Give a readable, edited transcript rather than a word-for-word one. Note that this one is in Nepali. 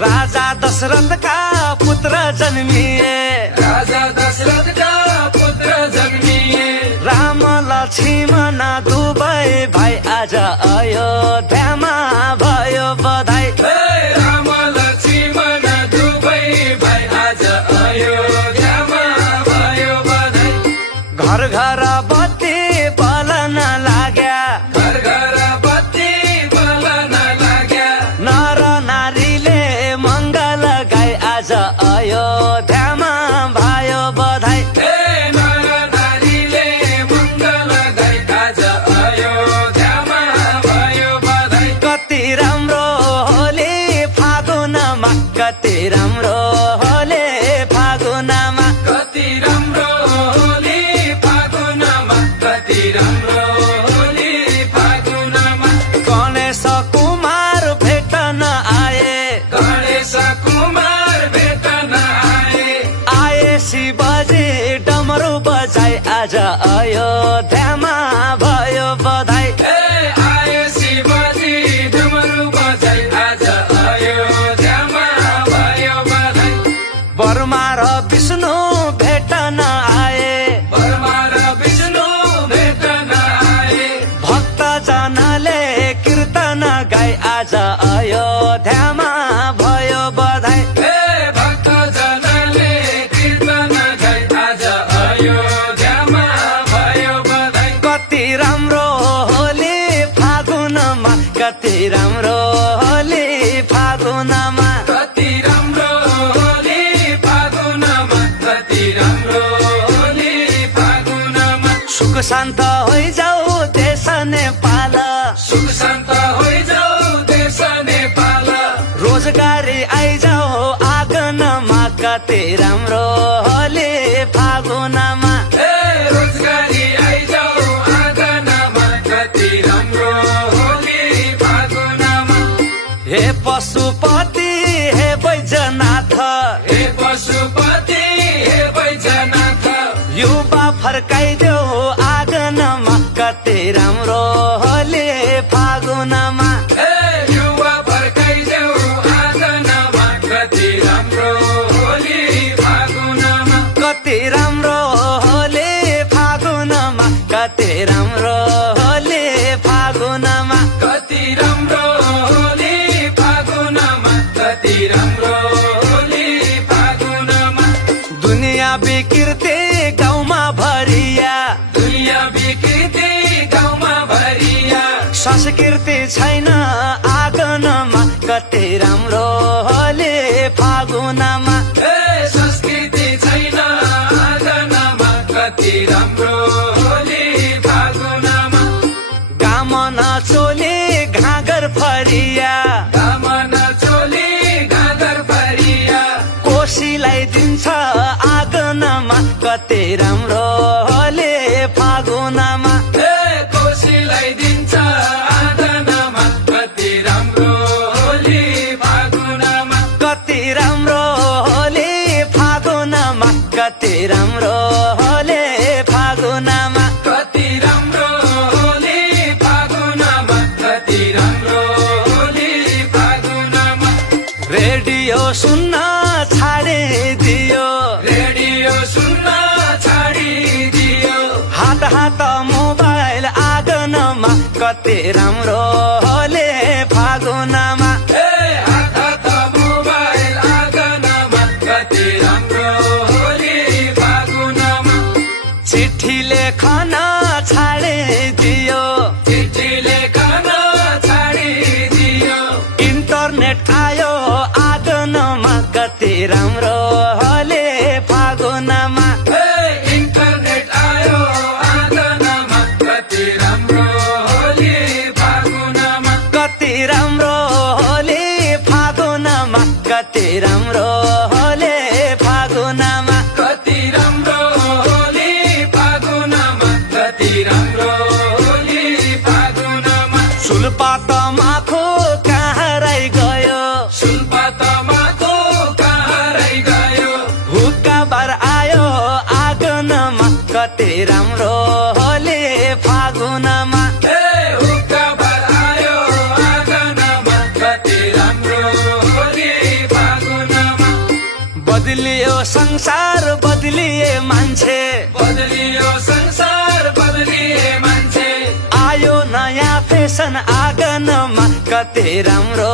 राजा दशरथ का पुत्र जन्मिए, राजा दशरथ का पुत्र जन्मिए। राम लक्ष्मण दुवै भाइ आज अयोध्यामा भयो बधाई। राम लक्ष्मण दुवै भाइ आज अयोध्यामा भयो बधाई। घर घर बत्ती बलन लाग्या, घर घर बत्ती बलन लाग्या। नर नारीले मङ्गल गाई आज अयोध्यामा भयो बधाई। नर नारीले मङ्गल गाई आज अयोध्यामा भयो बधाई। कति राम्रो होली फागुनमा, कति राम्रो होली फागुनमा, कति राम्रो होली फागुनमा, कति राम्रो होली फागुनमा। गणेश कुमार भेट्न आए, गणेश कुमार भेट्न आए। आए शिवजी डमरू बजाई आज अयोध्यामा भयो बधाई। आए शिवजी डमरू बजाई आज अयोध्यामा भयो बधाई। बर्मा र विष्णु भेट्न आए, बर्मा र विष्णु भेट्न आए। भक्तजनले कीर्तन गाई आज अयोध्यामा भयो बधाई। भक्तजनले कीर्तन गाई आज अयोध्यामा भयो बधाई। कति राम्रो होली फागुनमा, कति राम्रो होली फागुनमा, कति राम्रो होली फागुनमा, कति राम्रो होली फागुनमा। सुख शान्त होइजाऊ देश नेपाल, सुख शान्त होइजाऊ देश नेपाल। रोजगारी आइजाऊ आँगनमा, कति राम्रो होली फागुनमा, रोजगारी आइजाऊ आँगनमा, कति राम्रो होली फागुनमा। हे पशुपति हे बैजनाथ, हे पशुपति हे बैजनाथ। युवा फर्काइदेऊ आँगनमा, कति राम्रो होली फागुनमा, युवा फर्काइदेऊ आँगनमा, कति राम्रो होली फागुनमा। कति राम्रो होली फागुनमा, कति राम्रो होली फागुनमा, कति राम्रो होली फागुनमा, कति राम्रो होली फागुनमा। दुनिया विकृति गाउँमा भरिया, दुनिया विकृति गाउँमा भरिया। संस्कृति छैन आँगनमा, कति राम्रो होली फागुनमा, संस्कृति छैन आँगनमा, कति राम्रो होली फागुनमा। कामना चोली घाँगर फरिया, कामना चोली घाँगर फरिया। कोसीलाई दिन्छ आँगनमा, कति राम्रो होली फागुनमा, कोसीलाई दिन्छ आँगनमा, कति राम्रो होली फागुनमा। कति राम्रो होली फागुनमा, कति राम्रो होली फागुनमा, कति राम्रो होली फागुनमा, कति राम्रो होली फागुनमा। रेडियो सुन्न छाडिदियो, रेडियो सुन्न छाडिदियो। हात हात मोबाइल आँगनमा, कति राम्रो होली फागुनमा, हात हात मोबाइल आँगनमा, कति राम्रो होली फागुनमा। चिठी लेखन छाडिदियो, चिठी लेखन छाडिदियो। इन्टरनेट आयो आँगनमा, कति राम्रो होली फागुनमा, इन्टरनेट आयो आँगनमा, कति राम्रो होली फागुनमा। कति राम्रो होली फागुनमा, कति राम्रो होली फागुनमा, कति राम्रो होली फागुनमा, कति राम्रो होली फागुनमा। सुलपातमाखो कहाँ रहि गयो, सुलपातमाको कहाँ रहि गयो। हुक्का बार आयो आँगनमा, कति राम्रो होली फागुनमा, हुक्का भर आयो आँगनमा, कति राम्रो होली बदलियो संसार बदलिए मान्छे बदलियो संसार बदलिए मान्छे आयो नयाँ फेसन आँगनमा कति राम्रो